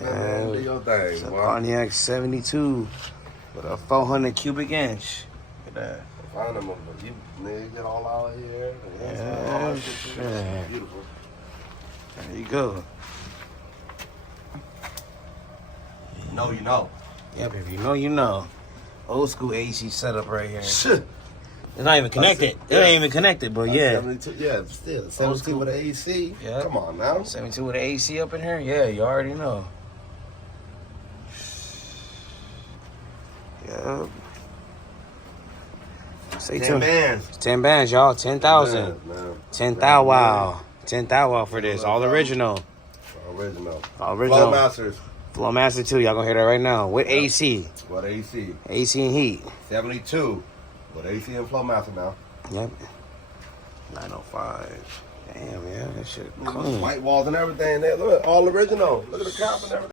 Yeah, Do your thing, it's a boy. Pontiac 72 with a 400 cubic inch. Look at that. Find them, but you nigga get all out here. Yeah, It's beautiful. There you go. You know, you know. Yep, if you know, you know. Old school AC setup right here. Shit. It's not even connected. It ain't even connected, but yeah. 72, yeah, still 72 with an AC. Yeah. Come on now. 72 with an AC up in here? Yeah, you already know. Yeah. Stay 10 tuned. bands. 10 bands, y'all. 10,000. 10,000. Wow. 10,000 for this. All original. Original. Original. Flow Masters. Flow Master 2. Y'all gonna hear that right now. With AC. What AC? AC and heat. 72. With AC and Flow Master now. Yep. 905. Damn, yeah. That shit clean. White walls and everything. There. Look, all original. Look at the cap and everything.